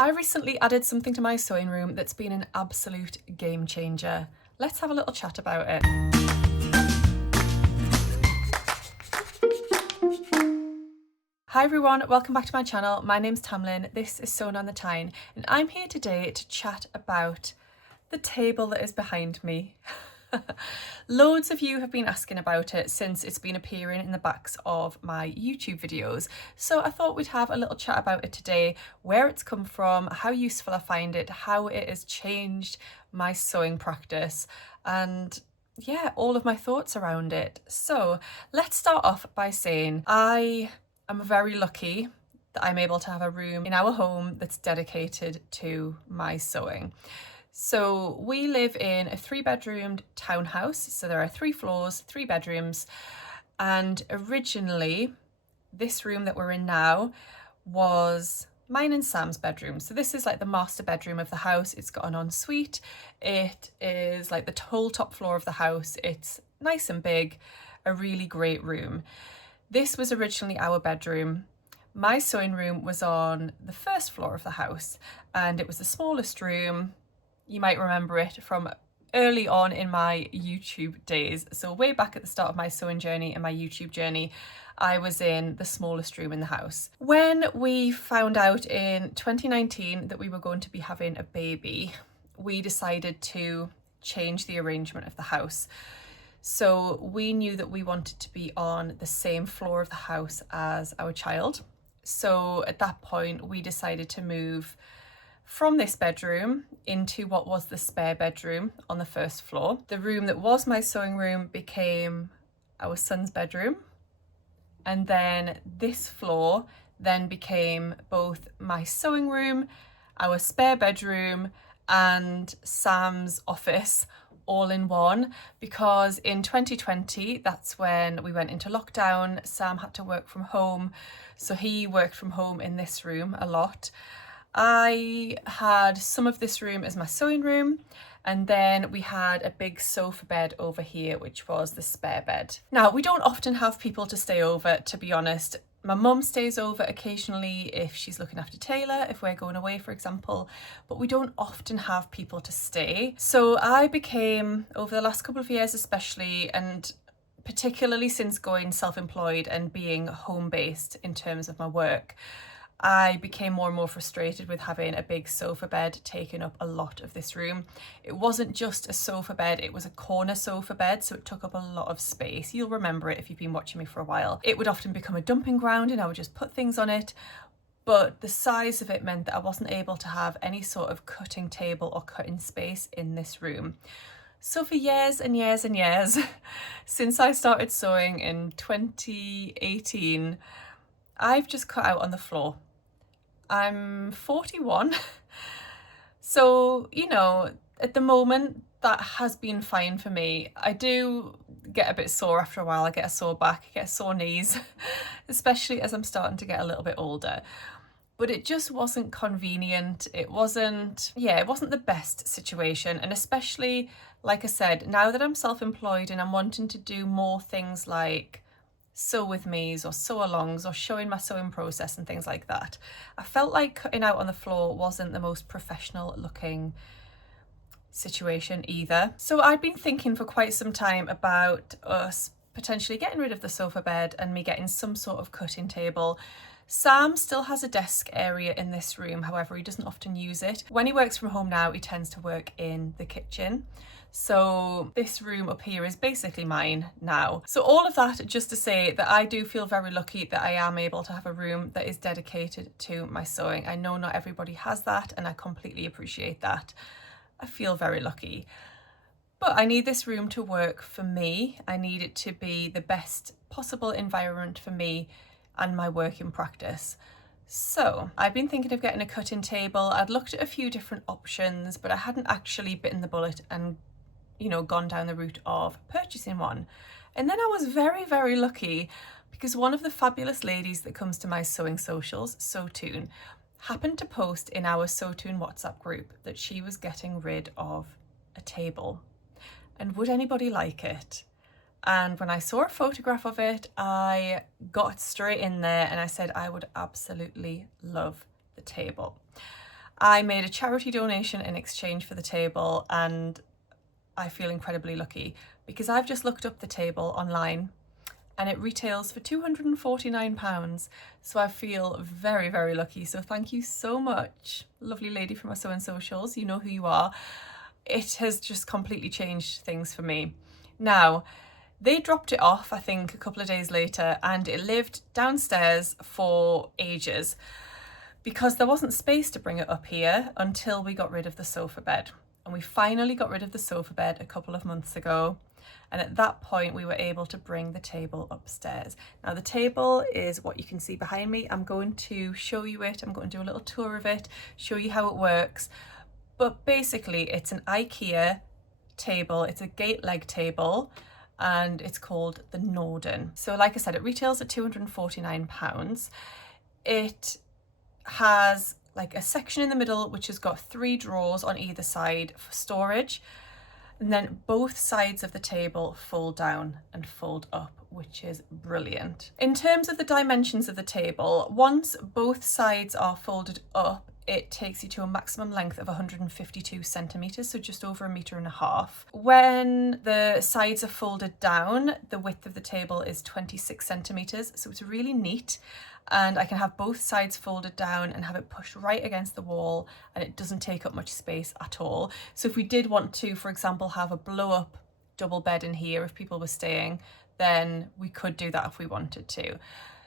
I recently added something to my sewing room that's been an absolute game changer. Let's have a little chat about it. Hi everyone, welcome back to my channel. My name's Tamlyn, this is Sewn on the Tyne, and I'm here today to chat about the table that is behind me. Loads of you have been asking about it since it's been appearing in the backs of my YouTube videos, so I thought we'd have a little chat about it today, where it's come from, how useful I find it, how it has changed my sewing practice, and yeah, all of my thoughts around it. So let's start off by saying I'm very lucky that I'm able to have a room in our home that's dedicated to my sewing. So we live in a 3-bedroomed townhouse. So there are 3 floors, 3 bedrooms. And originally, this room that we're in now was mine and Sam's bedroom. So this is like the master bedroom of the house. It's got an ensuite. It is like the whole top floor of the house. It's nice and big, a really great room. This was originally our bedroom. My sewing room was on the first floor of the house, and it was the smallest room. You might remember it from early on in my YouTube days. So way back at the start of my sewing journey and my YouTube journey, I was in the smallest room in the house. When we found out in 2019 that we were going to be having a baby, we decided to change the arrangement of the house. So we knew that we wanted to be on the same floor of the house as our child. So at that point, we decided to move from this bedroom into what was the spare bedroom on the first floor. The room that was my sewing room became our son's bedroom. And then this floor then became both my sewing room, our spare bedroom, and Sam's office all in one, because in 2020, that's when we went into lockdown. Sam had to work from home, so he worked from home in this room a lot. I had some of this room as my sewing room, and then we had a big sofa bed over here, which was the spare bed. Now, we don't often have people to stay over, to be honest. My mum stays over occasionally if she's looking after Taylor, if we're going away, for example, but we don't often have people to stay. So I became, over the last couple of years especially, and particularly since going self-employed and being home-based in terms of my work, I became more and more frustrated with having a big sofa bed taking up a lot of this room. It wasn't just a sofa bed, it was a corner sofa bed, so it took up a lot of space. You'll remember it if you've been watching me for a while. It would often become a dumping ground and I would just put things on it, but the size of it meant that I wasn't able to have any sort of cutting table or cutting space in this room. So for years and years and years, since I started sewing in 2018, I've just cut out on the floor. I'm 41, so, you know, at the moment that has been fine for me. I do get a bit sore after a while. I get a sore back, I get sore knees, especially as I'm starting to get a little bit older. But it just wasn't convenient. It wasn't the best situation. And especially, like I said, now that I'm self-employed and I'm wanting to do more things like sew with me's or sew alongs or showing my sewing process and things like that, I felt like cutting out on the floor wasn't the most professional looking situation either. So I'd been thinking for quite some time about us potentially getting rid of the sofa bed and me getting some sort of cutting table. Sam still has a desk area in this room, however he doesn't often use it. When he works from home now, he tends to work in the kitchen. So this room up here is basically mine now. So all of that just to say that I do feel very lucky that I am able to have a room that is dedicated to my sewing. I know not everybody has that, and I completely appreciate that. I feel very lucky. But I need this room to work for me. I need it to be the best possible environment for me and my working practice. So I've been thinking of getting a cutting table. I'd looked at a few different options, but I hadn't actually bitten the bullet and, you know, gone down the route of purchasing one. And then I was very, very lucky because one of the fabulous ladies that comes to my sewing socials, Sewtoon, happened to post in our Sewtoon WhatsApp group that she was getting rid of a table. And would anybody like it? And when I saw a photograph of it, I got straight in there and I said I would absolutely love the table. I made a charity donation in exchange for the table, and I feel incredibly lucky because I've just looked up the table online and it retails for £249. So I feel very, very lucky. So thank you so much, lovely lady from our sewing socials. You know who you are. It has just completely changed things for me. Now, they dropped it off, I think, a couple of days later, and it lived downstairs for ages because there wasn't space to bring it up here until we got rid of the sofa bed. And we finally got rid of the sofa bed a couple of months ago. And at that point, we were able to bring the table upstairs. Now, the table is what you can see behind me. I'm going to show you it. I'm going to do a little tour of it, show you how it works. But basically, it's an IKEA table. It's a gate leg table, and it's called the Norden. So like I said, it retails at £249. It has like a section in the middle, which has got 3 drawers on either side for storage. And then both sides of the table fold down and fold up, which is brilliant. In terms of the dimensions of the table, once both sides are folded up, it takes you to a maximum length of 152 centimetres, so just over 1.5 meters. When the sides are folded down, the width of the table is 26 centimetres, so it's really neat. And I can have both sides folded down and have it pushed right against the wall, and it doesn't take up much space at all. So if we did want to, for example, have a blow up double bed in here, if people were staying, then we could do that if we wanted to.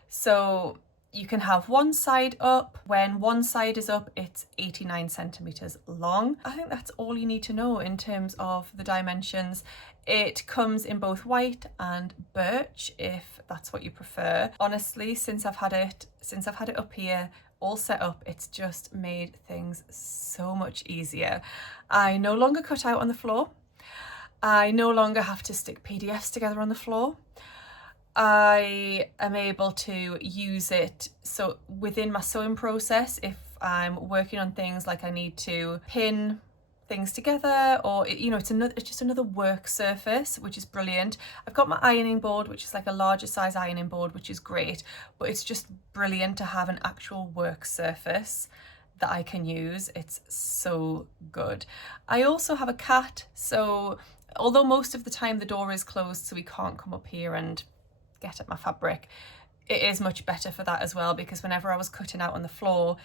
So you can have one side up. When one side is up, it's 89 centimetres long. I think that's all you need to know in terms of the dimensions. It comes in both white and birch, if that's what you prefer. Honestly, since I've had it up here, all set up, it's just made things so much easier. I no longer cut out on the floor. I no longer have to stick PDFs together on the floor. I am able to use it so within my sewing process, if I'm working on things like I need to pin things together, or it's just another work surface, which is brilliant. I've got my ironing board, which is like a larger size ironing board, which is great, but it's just brilliant to have an actual work surface that I can use. It's so good. I also have a cat, so although most of the time the door is closed so he can't come up here and get at my fabric, it is much better for that as well, because whenever I was cutting out on the floor,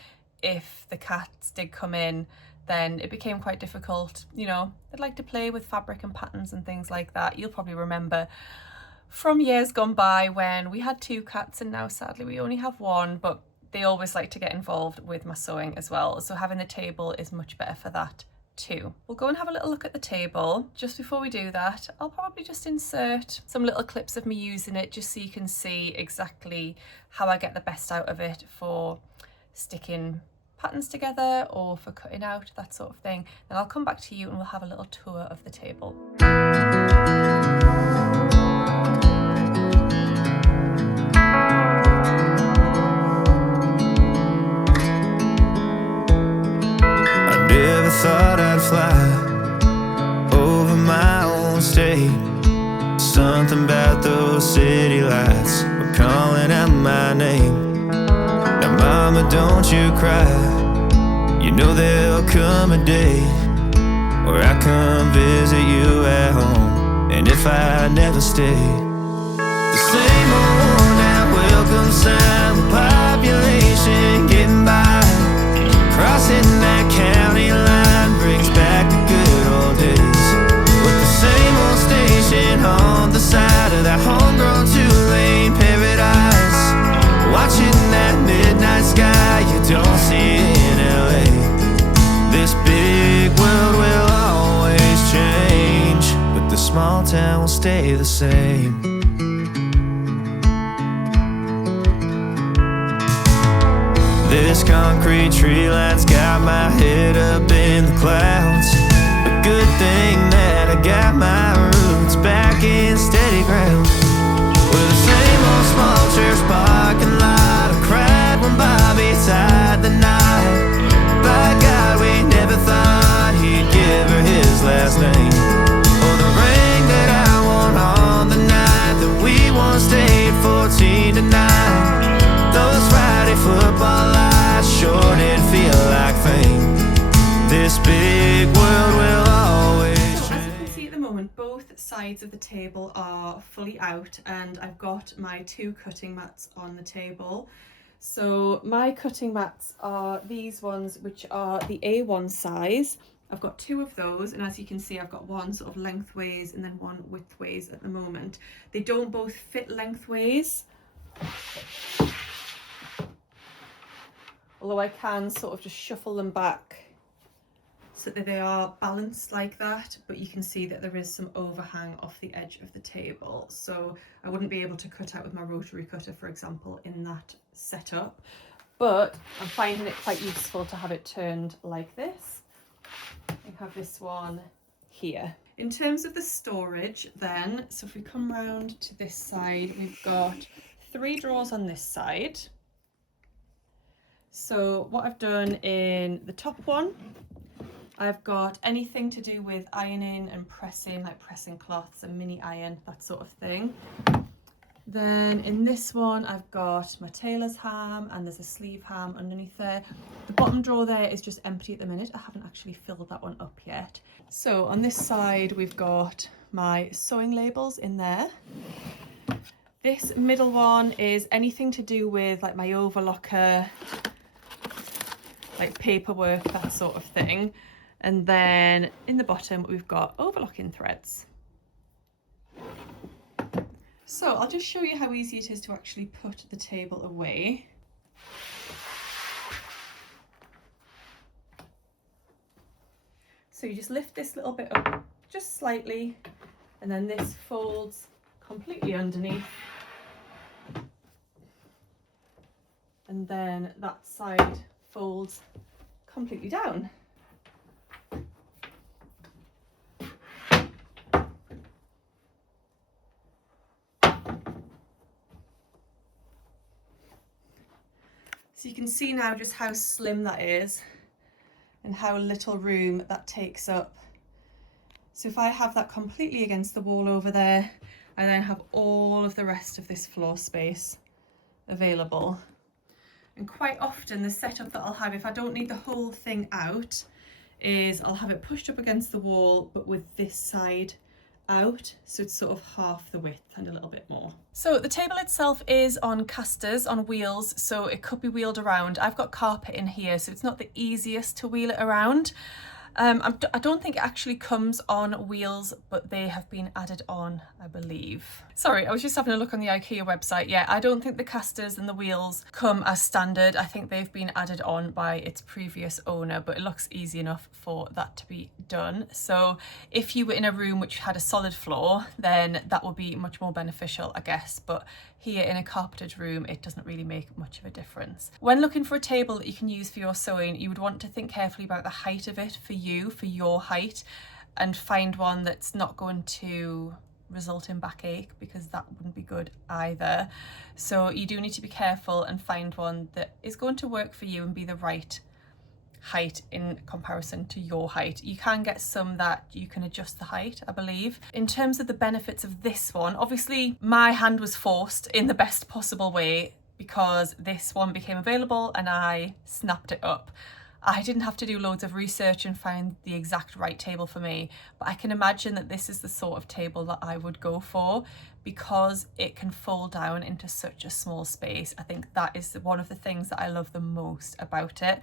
if the cats did come in, then it became quite difficult. They'd like to play with fabric and patterns and things like that. You'll probably remember from years gone by when we had 2 cats, and now sadly we only have 1, but they always like to get involved with my sewing as well. So having the table is much better for that too. We'll go and have a little look at the table. Just before we do that, I'll probably just insert some little clips of me using it, just so you can see exactly how I get the best out of it for sticking patterns together or for cutting out, that sort of thing. Then I'll come back to you and we'll have a little tour of the table. I never thought I'd fly over my own state. Something about those city lights were calling out my name. Now mama, don't you cry. You know there'll come a day where I come visit you at home, and if I never stay, the same old worn out welcome sign, the population getting by, crossing that county line brings back the good old days, with the same old station on the side of that homegrown 2-lane paradise, watching that midnight sky you don't see in LA. This big world will always change, but the small town will stay the same. This concrete tree line's got my head up in the clouds. A good thing that I got my roots back in steady ground. With the same old small church parking lot, I cried when Bobby tied the knot. By God, we never thought he'd give her his last name, or the ring that I won on the night that we once stayed 14 to 9. Those Friday football lights sure did feel like fame. sides of the table are fully out and I've got my 2 cutting mats on the table. So my cutting mats are these ones, which are the A1 size. I've got 2 of those, and as you can see I've got one sort of lengthways and then one widthways at the moment. They don't both fit lengthways, although I can sort of just shuffle them back so that they are balanced like that, but you can see that there is some overhang off the edge of the table, so I wouldn't be able to cut out with my rotary cutter, for example, in that setup, but I'm finding it quite useful to have it turned like this. I have this one here. In terms of the storage then, so if we come round to this side, we've got 3 drawers on this side. So what I've done in the top one, I've got anything to do with ironing and pressing, like pressing cloths and mini iron, that sort of thing. Then in this one, I've got my tailor's ham and there's a sleeve ham underneath there. The bottom drawer there is just empty at the minute. I haven't actually filled that one up yet. So on this side, we've got my sewing labels in there. This middle one is anything to do with like my overlocker, like paperwork, that sort of thing. And then in the bottom, we've got overlocking threads. So I'll just show you how easy it is to actually put the table away. So you just lift this little bit up just slightly, and then this folds completely underneath. And then that side folds completely down. So you can see now just how slim that is and how little room that takes up. So if I have that completely against the wall over there, I then have all of the rest of this floor space available. And quite often the setup that I'll have, if I don't need the whole thing out, is I'll have it pushed up against the wall, but with this side out, so it's sort of half the width and a little bit more. So the table itself is on casters, on wheels, so it could be wheeled around. I've got carpet in here, so it's not the easiest to wheel it around. I don't think it actually comes on wheels, but they have been added on, I believe. Sorry, I was just having a look on the IKEA website. Yeah, I don't think the casters and the wheels come as standard. I think they've been added on by its previous owner, but it looks easy enough for that to be done. So if you were in a room which had a solid floor, then that would be much more beneficial, I guess. But here in a carpeted room, it doesn't really make much of a difference. When looking for a table that you can use for your sewing, you would want to think carefully about the height of it for you, for your height, and find one that's not going to result in backache, because that wouldn't be good either. So you do need to be careful and find one that is going to work for you and be the right height in comparison to your height. You can get some that you can adjust the height, I believe. In terms of the benefits of this one, obviously my hand was forced in the best possible way because this one became available and I snapped it up. I didn't have to do loads of research and find the exact right table for me, but I can imagine that this is the sort of table that I would go for because it can fold down into such a small space. I think that is one of the things that I love the most about it.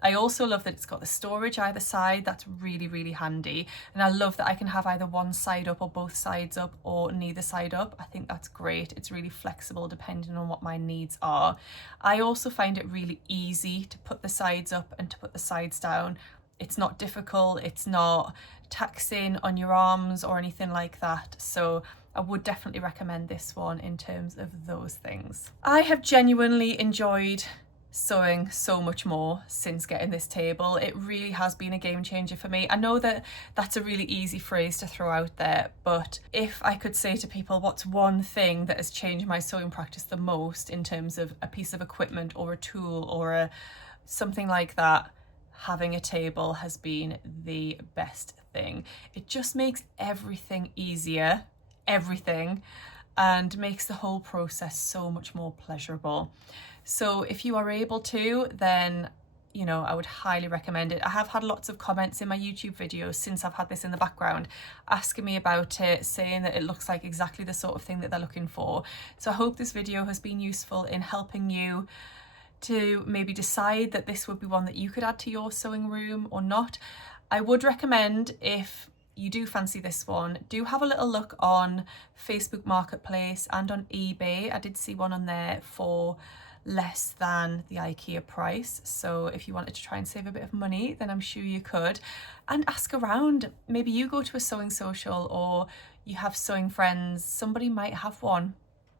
I also love that it's got the storage either side. That's really, really handy. And I love that I can have either one side up or both sides up or neither side up. I think that's great. It's really flexible depending on what my needs are. I also find it really easy to put the sides up and to put the sides down. It's not difficult. It's not taxing on your arms or anything like that. So I would definitely recommend this one in terms of those things. I have genuinely enjoyed sewing so much more since getting this table. It really has been a game changer for me. I know that that's a really easy phrase to throw out there, but if I could say to people what's one thing that has changed my sewing practice the most in terms of a piece of equipment or a tool or something like that, having a table has been the best thing. It just makes everything easier, everything, and makes the whole process so much more pleasurable. So if you are able to, then you know, I would highly recommend it. I have had lots of comments in my YouTube videos since I've had this in the background asking me about it, saying that it looks like exactly the sort of thing that they're looking for. So I hope this video has been useful in helping you to maybe decide that this would be one that you could add to your sewing room or not. I would recommend, if you do fancy this one, do have a little look on Facebook Marketplace and on eBay. I did see one on there for less than the IKEA price, so if you wanted to try and save a bit of money, then I'm sure you could. And ask around. Maybe you go to a sewing social, or you have sewing friends, somebody might have one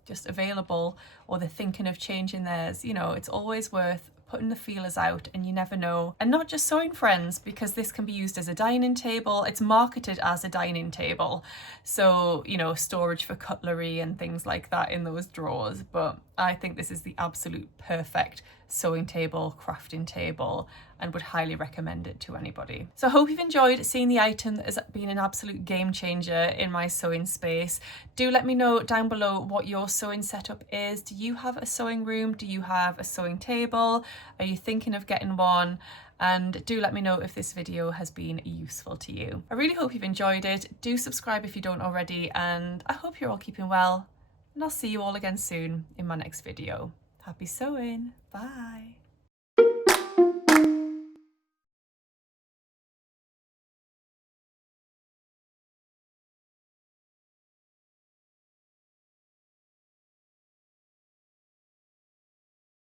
just available, or they're thinking of changing theirs. You know, it's always worth putting the feelers out, and you never know. And not just sewing friends, because this can be used as a dining table. It's marketed as a dining table, so, you know, storage for cutlery and things like that in those drawers. But I think this is the absolute perfect sewing table, crafting table, and would highly recommend it to anybody. So I hope you've enjoyed seeing the item that has been an absolute game changer in my sewing space. Do let me know down below what your sewing setup is. Do you have a sewing room? Do you have a sewing table? Are you thinking of getting one? And do let me know if this video has been useful to you. I really hope you've enjoyed it. Do subscribe if you don't already, and I hope you're all keeping well, and I'll see you all again soon in my next video. Happy sewing. Bye.